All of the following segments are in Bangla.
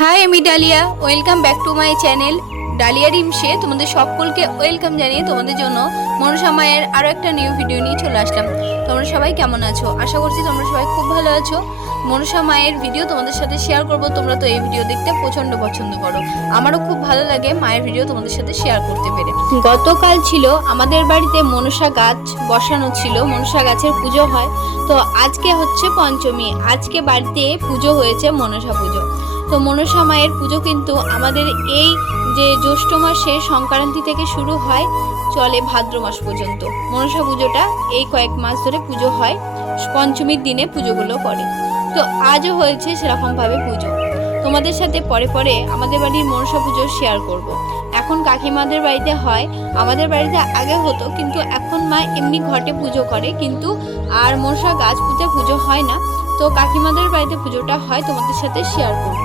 হাই, আমি Dalia. Welcome back to my channel Dalia ডিমসে। তোমাদের সকলকে ওয়েলকাম জানিয়ে তোমাদের জন্য মনসা মায়ের আরও একটা নিউ ভিডিও নিয়ে চলে আসলাম। তোমরা সবাই কেমন আছো? আশা করছি তোমরা সবাই খুব ভালো আছো। মনসা মায়ের ভিডিও তোমাদের সাথে শেয়ার করব। তোমরা তো এই ভিডিও দেখতে প্রচণ্ড পছন্দ করো, আমারও খুব ভালো লাগে মায়ের ভিডিও তোমাদের সাথে শেয়ার করতে পেরে। গতকাল ছিল আমাদের বাড়িতে মনসা গাছ বসানো ছিল, মনসা গাছের পুজো হয়। তো আজকে হচ্ছে পঞ্চমী, আজকে বাড়িতে পুজো হয়েছে, মনসা পুজো। তো মনসা মায়ের পুজো কিন্তু আমাদের এই যে জ্যৈষ্ঠ মাসে সংক্রান্তি থেকে শুরু হয়, চলে ভাদ্র মাস পর্যন্ত। মনসা পুজোটা এই কয়েক মাস ধরে পুজো হয়, পঞ্চমীর দিনে পুজোগুলো করে। তো আজও হয়েছে সেরকমভাবে পুজো। তোমাদের সাথে পরে পরে আমাদের বাড়ির মনসা পুজো শেয়ার করব। এখন কাকিমাদের বাড়িতে হয়, আমাদের বাড়িতে আগে হতো, কিন্তু এখন মা এমনি ঘটে পুজো করে, কিন্তু আর মনসা গাছ পুঁতে পুজো হয় না। তো কাকিমাদের বাড়িতে পুজোটা হয়, তোমাদের সাথে শেয়ার করব।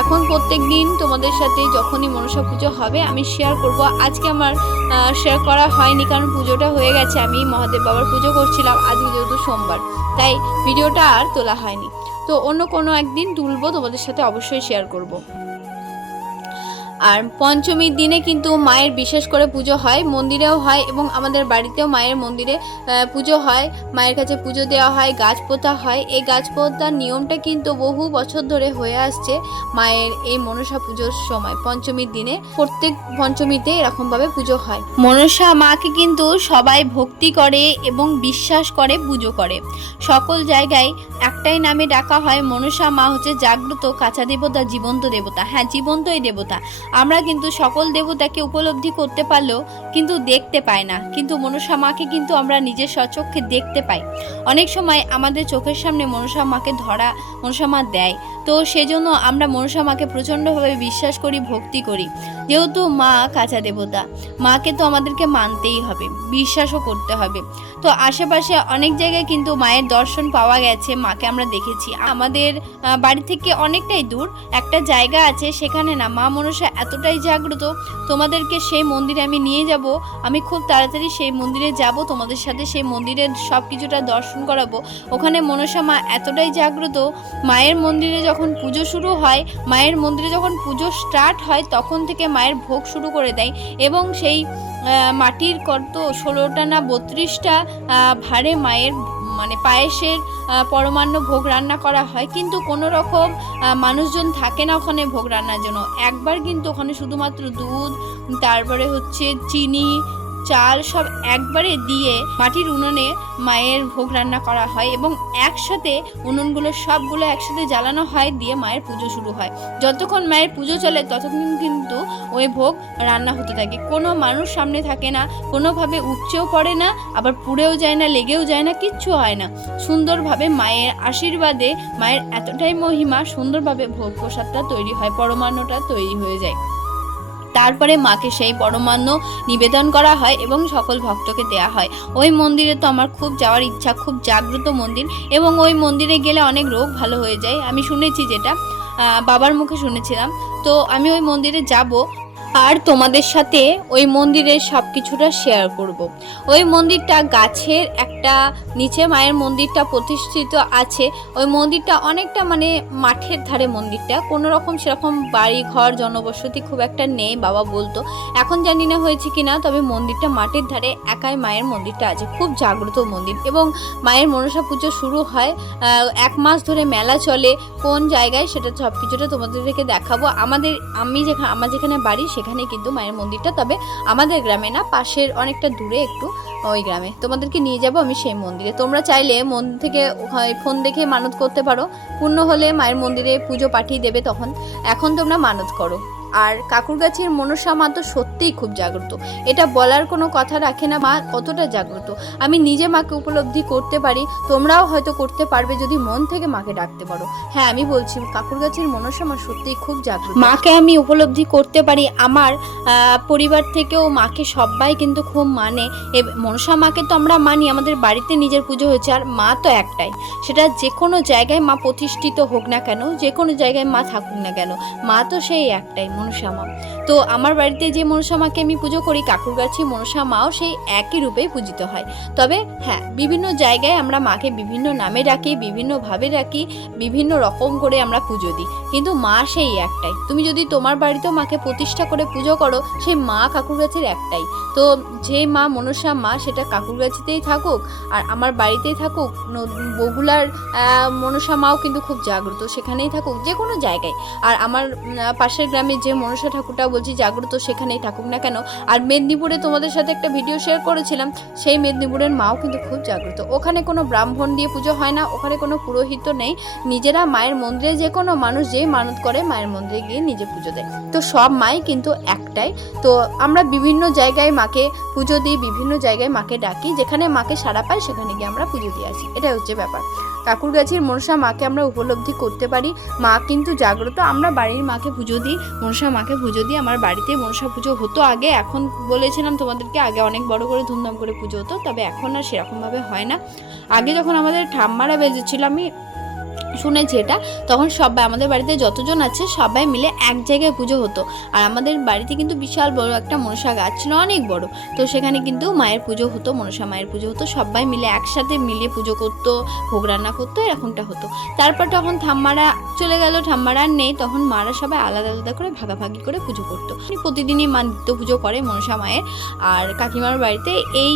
এখন প্রত্যেক দিন তোমাদের সাথে যখনই মনসা পুজো হবে আমি শেয়ার করব। আজকে আমার শেয়ার করা হয়নি, কারণ পুজোটা হয়ে গেছে। আমি মহাদেব বাবার পুজো করছিলাম, আজকে যেহেতু সোমবার, তাই ভিডিওটা আর তোলা হয়নি। তো অন্য কোনো একদিন তুলবো, তোমাদের সাথে অবশ্যই শেয়ার করব। আর পঞ্চমীর দিনে কিন্তু মায়ের বিশেষ করে পুজো হয়, মন্দিরেও হয় এবং আমাদের বাড়িতেও মায়ের মন্দিরে পুজো হয়। মায়ের কাছে পুজো দেওয়া হয়, গাছ পোতা হয়। এই গাছ পোতার নিয়মটা কিন্তু বহু বছর ধরে হয়ে আসছে মায়ের এই মনসা পুজোর সময়। পঞ্চমীর দিনে প্রত্যেক পঞ্চমীতে এরকমভাবে পুজো হয়। মনসা মাকে কিন্তু সবাই ভক্তি করে এবং বিশ্বাস করে, পুজো করে। সকল জায়গায় একটাই নামে ডাকা হয়, মনসা মা হচ্ছে জাগ্রত কাঁচা দেবতা, জীবন্ত দেবতা। হ্যাঁ, জীবন্তই দেবতা। আমরা কিন্তু সকল দেবতাকে উপলব্ধি করতে পারলেও কিন্তু দেখতে পাই না, কিন্তু মনসা মাকে কিন্তু আমরা নিজের স্বচক্ষে দেখতে পাই। অনেক সময় আমাদের চোখের সামনে মনসা মাকে ধরা মনসা মা দেয়। তো সেজন্য আমরা মনসা মাকে প্রচণ্ডভাবে বিশ্বাস করি, ভক্তি করি। যেহেতু মা কাঁচা দেবতা, মাকে তো আমাদেরকে মানতেই হবে, বিশ্বাসও করতে হবে। তো আশেপাশে অনেক জায়গায় কিন্তু মায়ের দর্শন পাওয়া গেছে, মাকে আমরা দেখেছি। আমাদের বাড়ি থেকে অনেকটাই দূর একটা জায়গা আছে, সেখানে না মা মনসা এতটাই জাগ্রত। তোমাদেরকে সেই মন্দিরে আমি নিয়ে যাব। আমি খুব তাড়াতাড়ি সেই মন্দিরে যাব, তোমাদের সাথে সেই মন্দিরের সব কিছুটা দর্শন করাবো। ওখানে মনসা মা এতটাই জাগ্রত, মায়ের মন্দিরে যখন পুজো শুরু হয়, মায়ের মন্দিরে যখন পুজো স্টার্ট হয়, তখন থেকে মায়ের ভোগ শুরু করে দেয়। এবং সেই মাটির কত 16টা না 32টা ভারে মায়ের মানে পায়েসের পরমান্ন ভোগ রান্না করা হয়। কিন্তু কোনো রকম মানুষজন থাকে না ওখানে ভোগ রান্নার জন্য। একবার কিন্তু ওখানে শুধুমাত্র দুধ, তারপরে হচ্ছে চিনি, চাল সব একবারে দিয়ে মাটির উনুনে মায়ের ভোগ রান্না করা হয় এবং একসাথে উনুনগুলো সবগুলো একসাথে জ্বালানো হয়, দিয়ে মায়ের পুজো শুরু হয়। যতক্ষণ মায়ের পুজো চলে ততক্ষণ কিন্তু ওই ভোগ রান্না হতে থাকে। কোনো মানুষ সামনে থাকে না, কোনোভাবে উপচেও পড়ে না, আবার পুড়েও যায় না, লেগেও যায় না, কিচ্ছু হয় না। সুন্দরভাবে মায়ের আশীর্বাদে, মায়ের এতটাই মহিমা, সুন্দরভাবে ভোগ প্রসাদটা তৈরি হয়, পরমান্নটা তৈরি হয়ে যায়। তারপরে মাকে সেই পরমান্ন নিবেদন করা হয় এবং সকল ভক্তকে দেয়া হয়। ওই মন্দিরে তো আমার খুব যাওয়ার ইচ্ছা, খুব জাগ্রত মন্দির, এবং ওই মন্দিরে গেলে অনেক রোগ ভালো হয়ে যায়। আমি শুনেছি, যেটা বাবার মুখে শুনেছিলাম। তো আমি ওই মন্দিরে যাব আর তোমাদের সাথে ওই মন্দিরের সব কিছুটা শেয়ার করব। ওই মন্দিরটা গাছের একটা নিচে মায়ের মন্দিরটা প্রতিষ্ঠিত আছে। ওই মন্দিরটা অনেকটা মানে মাঠের ধারে মন্দিরটা, কোনো রকম সেরকম বাড়ি ঘর জনবসতি খুব একটা নেই, বাবা বলতো। এখন জানি না হয়েছে কিনা, তবে মন্দিরটা মাঠের ধারে একাই মায়ের মন্দিরটা আছে, খুব জাগ্রত মন্দির। এবং মায়ের মনসা পুজো শুরু হয়, 1 মাস ধরে মেলা চলে। কোন জায়গায় সেটা সব কিছুটা তোমাদেরকে দেখাবো। আমার যেখানে বাড়ি সেখানে কিন্তু মায়ের মন্দিরটা, তবে আমাদের গ্রামে না, পাশের অনেকটা দূরে একটু ওই গ্রামে তোমাদেরকে নিয়ে যাব আমি সেই মন্দিরে। তোমরা চাইলে মন্দির থেকে ফোন দেখে মানত করতে পারো, পূর্ণ হলে মায়ের মন্দিরে পুজো পাঠিয়ে দেবে তখন। এখন তোমরা মানত করো। আর কাকুরগাছির মনসা মা তো সত্যিই খুব জাগ্রত, এটা বলার কোনো কথা রাখে না মা কতটা জাগ্রত। আমি নিজে মাকে উপলব্ধি করতে পারি, তোমরাও হয়তো করতে পারবে যদি মন থেকে মাকে ডাকতে পারো। হ্যাঁ, আমি বলছি কাকুরগাছির মনসা মা সত্যিই খুব জাগ্রত, মাকে আমি উপলব্ধি করতে পারি। আমার পরিবার থেকেও মাকে সবাই কিন্তু খুব মানে। মনসা মাকে তো আমরা মানি, আমাদের বাড়িতে নিজের পুজো হয়েছে। আর মা তো একটাই, সেটা যে কোনো জায়গায় মা প্রতিষ্ঠিত হোক না কেন, যে কোনো জায়গায় মা থাকুক না কেন, মা তো সেই একটাই। মনসা মা। তো আমার বাড়িতে যে মনসা মাকে আমি পুজো করি, কাকুরগাছি মনসা মাও সেই একই রূপেই পূজিত হয়। তবে হ্যাঁ, বিভিন্ন জায়গায় আমরা মাকে বিভিন্ন নামে ডাকি, বিভিন্নভাবে ডাকি, বিভিন্ন রকম করে আমরা পুজো দিই, কিন্তু মা সেই একটাই। তুমি যদি তোমার বাড়িতেও মাকে প্রতিষ্ঠা করে পুজো করো, সেই মা কাকুরগাছির একটাই। তো যে মা মনসা মা সেটা কাকুরগাছিতেই থাকুক আর আমার বাড়িতেই থাকুক, বগুলার মনসা মাও কিন্তু খুব জাগ্রত, সেখানেই থাকুক, যে কোনো জায়গায়। আর আমার পাশের গ্রামে যে মনসা ঠাকুরটা বলছি জাগ্রত, সেখানেই থাকুক না কেন। আর মেদিনীপুরে তোমাদের সাথে একটা ভিডিও শেয়ার করেছিলাম, সেই মেদিনীপুরের মাও কিন্তু খুব জাগ্রত। ওখানে কোনো ব্রাহ্মণ দিয়ে পুজো হয় না, ওখানে কোনো পুরোহিত নেই, নিজেরা মায়ের মন্দিরে যে কোনো মানুষ যেই মানত করে মায়ের মন্দিরে গিয়ে নিজে পুজো দেয়। তো সব মাই কিন্তু একটাই। তো আমরা বিভিন্ন জায়গায় মাকে পুজো দিই, বিভিন্ন জায়গায় মাকে ডাকি, যেখানে মাকে সাড়া পাই সেখানে গিয়ে আমরা পুজো দিয়ে আসি, এটাই হচ্ছে ব্যাপার। কাকুরগাছির মনসা মাকে আমরা উপলব্ধি করতে পারি, মা কিন্তু জাগ্রত। আমরা বাড়ির মাকে পুজো দিই, মনসা মাকে পুজো দিই। আমার বাড়িতে মনসা পুজো হতো আগে, এখন বলেছিলাম তোমাদেরকে আগে অনেক বড় করে ধুমধাম করে পুজো হতো, তবে এখন আর সেরকমভাবে হয় না। আগে যখন আমাদের ঠাম্মারা বেজেছিল, আমি শুনেছি এটা, তখন সবাই আমাদের বাড়িতে যতজন আছে সবাই মিলে এক জায়গায় পুজো হতো। আর আমাদের বাড়িতে কিন্তু বিশাল বড় একটা মনসা গাছ ছিল, অনেক বড়। তো সেখানে কিন্তু মায়ের পুজো হতো, মনসা মায়ের পুজো হতো, সবাই মিলে একসাথে মিলিয়ে পুজো করতো, ভোগ রান্না করতো, এরকমটা হতো। তারপর তখন ঠাম্মারা চলে গেল, ঠাম্মারা আর নেই, তখন মারা সবাই আলাদা আলাদা করে ভাগাভাগি করে পুজো করতো। প্রতিদিনই মা নিত্য পুজো করে মনসা মায়ের। আর কাকিমার বাড়িতে এই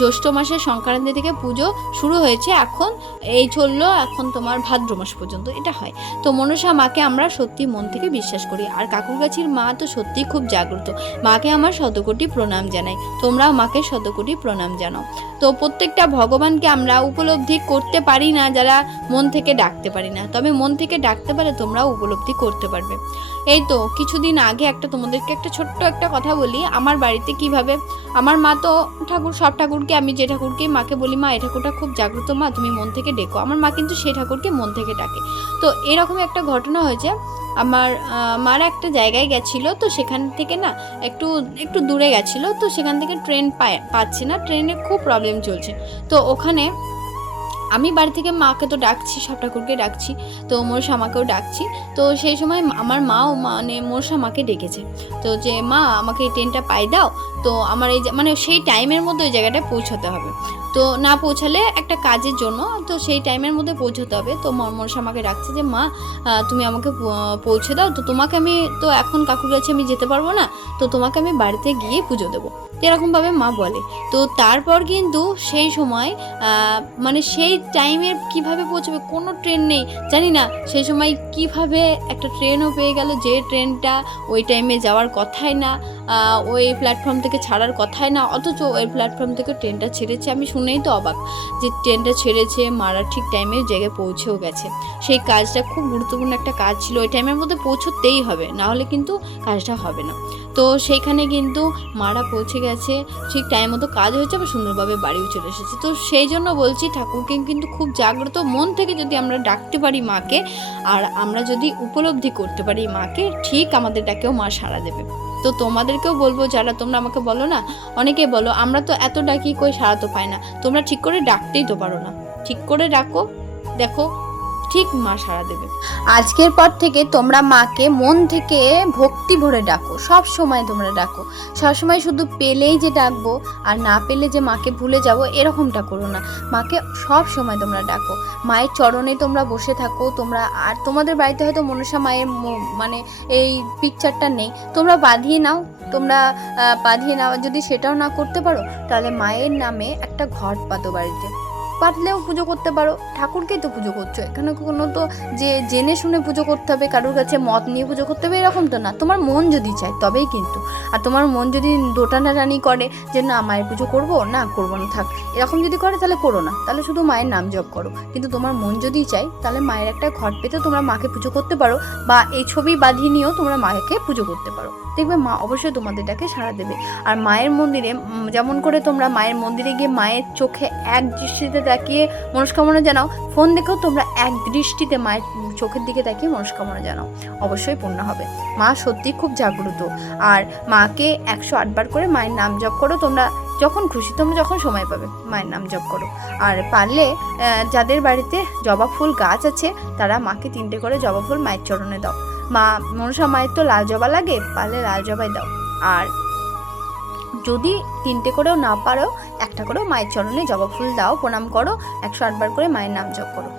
জ্যৈষ্ঠ মাসের সংক্রান্তি থেকে পুজো শুরু হয়েছে, এখন এই চললো এখন তোমার ভাদ্র মাস পর্যন্ত এটা হয়। তো মনসা মাকে আমরা সত্যি মন থেকে বিশ্বাস করি। আর কাকুরগাছির মা তো সত্যি খুব জাগ্রত, মাকে আমার শতকোটি প্রণাম জানাই, তোমরাও মাকে শতকোটি প্রণাম জানাও। তো প্রত্যেকটা ভগবানকে আমরা উপলব্ধি করতে পারি না যারা মন থেকে ডাকতে পারি না, তবে মন থেকে ডাকতে পারে তোমরাও উপলব্ধি করতে পারবে। এই তো কিছুদিন আগে তোমাদেরকে একটা ছোট্ট একটা কথা বলি, আমার বাড়িতে কিভাবে আমার মা তো সব ঠাকুরকে, আমি যে ঠাকুরকে মাকে বলি মা এই ঠাকুরটা খুব জাগ্রত মা, তুমি মন থেকে ডেকো, আমার মা কিন্তু সেই ঠাকুরকে মন থেকে ডাকে। তো এরকমই একটা ঘটনা হয়েছে, আমার মারা একটা জায়গায় গেছিলো, তো সেখান থেকে না একটু একটু দূরে গেছিলো, তো সেখান থেকে ট্রেন পাচ্ছে না, ট্রেনের খুব প্রবলেম চলছে। তো ওখানে আমি বাড়ি থেকে মাকে তো ডাকছি, সব ঠাকুরকে ডাকছি, তো মনসা মাকেও ডাকছি। তো সেই সময় আমার মাও মানে মনসা মাকে ডেকেছে, তো যে মা আমাকে এই ট্রেনটা পাই দাও, তো আমার এই মানে সেই টাইমের মধ্যে ওই জায়গাটায় পৌঁছাতে হবে, তো না পৌঁছালে একটা কাজের জন্য, তো সেই টাইমের মধ্যে পৌঁছাতে হবে। তো মনসা আমাকে ডাকছে যে মা তুমি আমাকে পৌঁছে দাও, তো তোমাকে আমি তো এখন কাকুর কাছে আমি যেতে পারবো না, তো তোমাকে আমি বাড়িতে গিয়ে পুজো দেবো, এরকমভাবে মা বলে। তো তারপর কিন্তু সেই সময় মানে সেই টাইমে কিভাবে পৌঁছবে, কোনো ট্রেন নেই, জানি না সেই সময় কিভাবে একটা ট্রেনও পেয়ে গেল, যে ট্রেনটা ওই টাইমে যাওয়ার কথাই না, ওই প্ল্যাটফর্ম থেকে ছাড়ার কথাই না, অথচ ওই প্ল্যাটফর্ম থেকে ট্রেনটা ছেড়েছে। আমি শুনেই তো অবাক যে ট্রেনটা ছেড়েছে, মারা ঠিক টাইমে জায়গায় পৌঁছেও গেছে। সেই কাজটা খুব গুরুত্বপূর্ণ একটা কাজ ছিল, ওই টাইমের মধ্যে পৌঁছতেই হবে, না হলে কিন্তু কাজটা হবে না। তো সেইখানে কিন্তু মারা পৌঁছে গেছে, ঠিক টাইম মতো কাজ হয়েছে, আবার সুন্দরভাবে বাড়িও চলে এসেছে। তো সেই জন্য বলছি ঠাকুরকে কিন্তু খুব জাগ্রত মন থেকে যদি আমরা ডাকতে পারি মাকে, আর আমরা যদি উপলব্ধি করতে পারি মাকে, ঠিক আমাদের ডাকেও মা সাড়া দেবে। তো তোমাদেরকেও বলবো, যারা তোমরা আমাকে বলো না, অনেকে বলো আমরা তো এত ডাকি কই সাড়া তো পাই না, তোমরা ঠিক করে ডাকতেই তো পারো না, ঠিক করে ডাকো, দেখো ঠিক মা সাড়া দেবে। আজকের পর থেকে তোমরা মাকে মন থেকে ভক্তি ভরে ডাকো, সব সময় তোমরা ডাকো, সবসময় শুধু পেলেই যে ডাকবো আর না পেলে যে মাকে ভুলে যাব এরকমটা করো না, মাকে সব সময় তোমরা ডাকো, মায়ের চরণে তোমরা বসে থাকো। তোমরা আর তোমাদের বাড়িতে হয়তো মনসা মায়ের মানে এই পিকচারটা নেই, তোমরা বাঁধিয়ে নাও, তোমরা বাঁধিয়ে নাও, যদি সেটাও না করতে পারো তাহলে মায়ের নামে একটা ঘট পাতো, বাড়িতে পাতলেও পুজো করতে পারো, ঠাকুরকেই তো পুজো করছো, এখানে কোনো তো যে জেনে শুনে পুজো করতে হবে, কারোর কাছে মত নিয়ে পুজো করতে হবে এরকম তো না, তোমার মন যদি চায় তবেই কিন্তু। আর তোমার মন যদি দোটানাটানি করে যে না মায়ের পুজো করবো না, করবো না থাক, এরকম যদি করে তাহলে করো না, তাহলে শুধু মায়ের নাম জপ করো। কিন্তু তোমার মন যদি চায় তাহলে মায়ের একটা ঘট পেতে তোমরা মাকে পুজো করতে পারো, বা এই ছবি বাঁধিয়ে নিয়েও তোমরা মাকে পুজো করতে পারো, দেখবে মা অবশ্যই তোমাদের ডাকে সাড়া দেবে। আর মায়ের মন্দিরে যেমন করে তোমরা মায়ের মন্দিরে গিয়ে মায়ের চোখে এক দৃষ্টিতে তাকিয়ে মনস্কামনা জানাও, ফোন দেখেও তোমরা এক দৃষ্টিতে মায়ের চোখের দিকে তাকিয়ে মনস্কামনা জানাও, অবশ্যই পূর্ণ হবে। মা সত্যি খুব জাগ্রত। আর মাকে 108 বার করে মায়ের নাম জপ করো, তোমরা যখন খুশি, তোমরা যখন সময় পাবে মায়ের নাম জপ করো। আর পারলে যাদের বাড়িতে জবা ফুল গাছ আছে তারা মাকে 3টে করে জবা ফুল মায়ের চরণে দাও, মা মনসা মায়ের তো লাল জবা লাগে, পারলে লাল জবাই দাও। আর যদি 3টে করেও না পারো, একটা করেও মায়ের চরণে জবা ফুল দাও, প্রণাম করো, 108 বার করে মায়ের নাম জপ করো।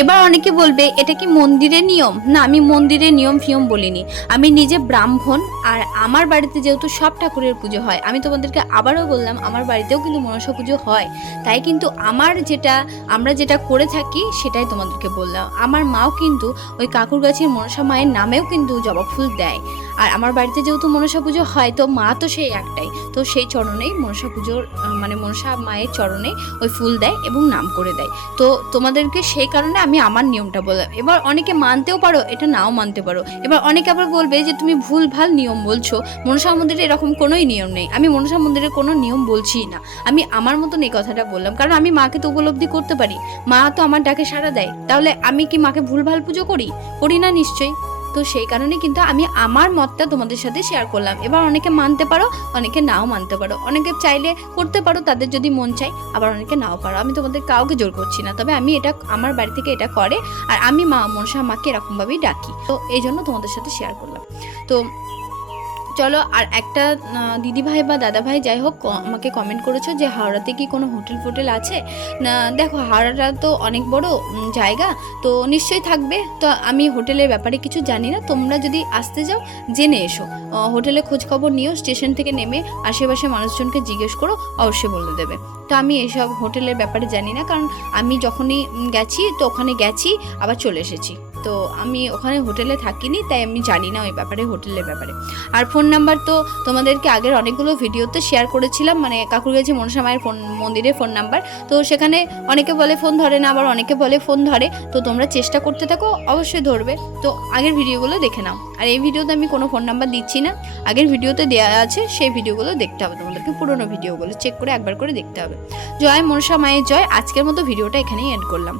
এবার অনেকে বলবে এটা কি মন্দিরের নিয়ম? না, আমি মন্দিরের নিয়ম ফিয়ম বলিনি। আমি নিজে ব্রাহ্মণ, আর আমার বাড়িতে যেহেতু সব ঠাকুরের পুজো হয়, আমি তোমাদেরকে আবারও বললাম আমার বাড়িতেও কিন্তু মনসা পুজো হয়, তাই কিন্তু আমরা যেটা করে থাকি সেটাই তোমাদেরকে বললাম। আমার মাও কিন্তু ওই কাকুরগাছির মনসা মায়ের নামেও কিন্তু জবা ফুল দেয়। আর আমার বাড়িতে যেহেতু মনসা পুজো হয়, তো মা তো সেই একটাই, তো সেই চরণেই মনসা পুজোর মানে মনসা মায়ের চরণে ওই ফুল দেয় এবং নাম করে দেয়। তো তোমাদেরকে সেই কারণে আমি আমার নিয়মটা বললাম। এবার অনেকে মানতেও পারো, এটা নাও মানতে পারো। এবার অনেকে আবার বলবে যে তুমি ভুল ভাল নিয়ম বলছো, মনসা মন্দিরে এরকম কোনোই নিয়ম নেই। আমি মনসা মন্দিরে কোনো নিয়ম বলছি না, আমি আমার মতন এই কথাটা বললাম, কারণ আমি মাকে তো উপলব্ধি করতে পারি, মা তো আমার ডাকে সাড়া দেয়। তাহলে আমি কি মাকে ভুল ভাল পুজো করি না? নিশ্চয়ই। তো সেই কারণে কিন্তু আমি আমার মতটা তোমাদের সাথে শেয়ার করলাম। এবার অনেকে মানতে পারো, অনেকে নাও মানতে পারো, অনেকে চাইলে করতে পারো তাদের যদি মন চায়, আবার অনেকে নাও পারো। আমি তোমাদের কাউকে জোর করছি না, তবে আমি এটা আমার বাড়ি থেকে এটা করে, আর আমি মনসা মাকে এরকমভাবেই ডাকি, তো এই জন্য তোমাদের সাথে শেয়ার করলাম। তো চলো, আর একটা দিদি ভাই বা দাদা ভাই যাই হোক আমাকে কমেন্ট করেছো যে হাওড়াতে কি কোনো হোটেল ফোটেল আছে না। দেখো, হাওড়াটা তো অনেক বড় জায়গা, তো নিশ্চয়ই থাকবে। তো আমি হোটেলের ব্যাপারে কিছু জানি না, তোমরা যদি আসতে যাও জেনে এসো, হোটেলে খোঁজখবর নিও, স্টেশন থেকে নেমে আশেপাশে মানুষজনকে জিজ্ঞেস করো, অবশ্যই বলে দেবে। তো আমি এসব হোটেলের ব্যাপারে জানি না, কারণ আমি যখনই গেছি তো ওখানে গেছি আবার চলে এসেছি, তো আমি ওখানে হোটেলে থাকিনি, তাই আমি জানি না ওই ব্যাপারে, হোটেলের ব্যাপারে। আর ফোন নাম্বার তো তোমাদেরকে আগের অনেকগুলো ভিডিওতে শেয়ার করেছিলাম, মানে কাকুরগাছি মনসা মায়ের মন্দিরের ফোন নাম্বার। তো সেখানে অনেকে বলে ফোন ধরে না, আবার অনেকে বলে ফোন ধরে, তো তোমরা চেষ্টা করতে থাকো, অবশ্যই ধরবে। তো আগের ভিডিওগুলো দেখে নাও। আর এই ভিডিওতে আমি কোনো ফোন নাম্বার দিচ্ছি না, আগের ভিডিওতে দেওয়া আছে, সেই ভিডিওগুলো দেখতে হবে তোমাদেরকে, পুরোনো ভিডিওগুলো চেক করে একবার করে দেখতে হবে। জয় মনসা মায়ের জয়। আজকের মতো ভিডিওটা এখানেই এন্ড করলাম।